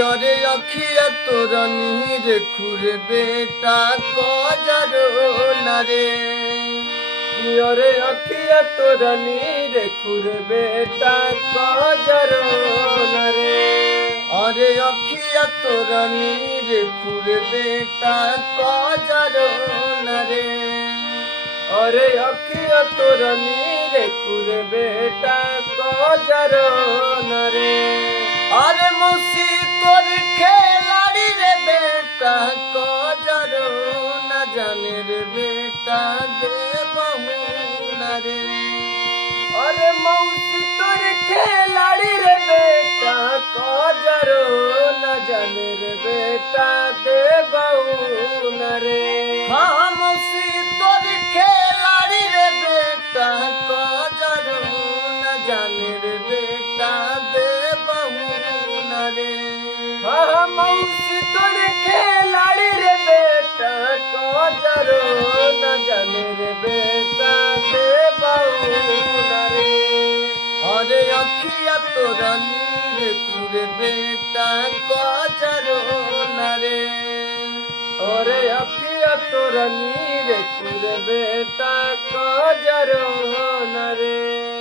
अरे अखिया तोरा नीर खुरे बेटा कजरो नरे। अरे अखिया तोरा नीर खुरे बेटा कजरो नरे। अरे अखिया तोरा नीर खुरे बेटा कजरो नरे। अरे अखिया तोरा नीर खुरे बेटा कजरो नरे। अरे मौसी तोर खेलाड़ी रे बेटा कजरो न जाने रे बेटा दे बहू नरे। अरे मौसी तोर खेलाड़ी रे बेटा कजरो न जाने रे बेटा दे बहू नरे। हाँ मौसी तोर खेलाड़ी रे बेटा कजरो न जाने रे बेटा दे बहू नरे। हाँ मौसी तोर खेलाड़ी रे बेटा कजरो न जाने रे बेटा दे बहू नरे। अरे अखिया तोरा नीर खुरे बेटा कजरो नरे। अरे अखिया तोरा नीर खुरे बेटा कजरो नरे।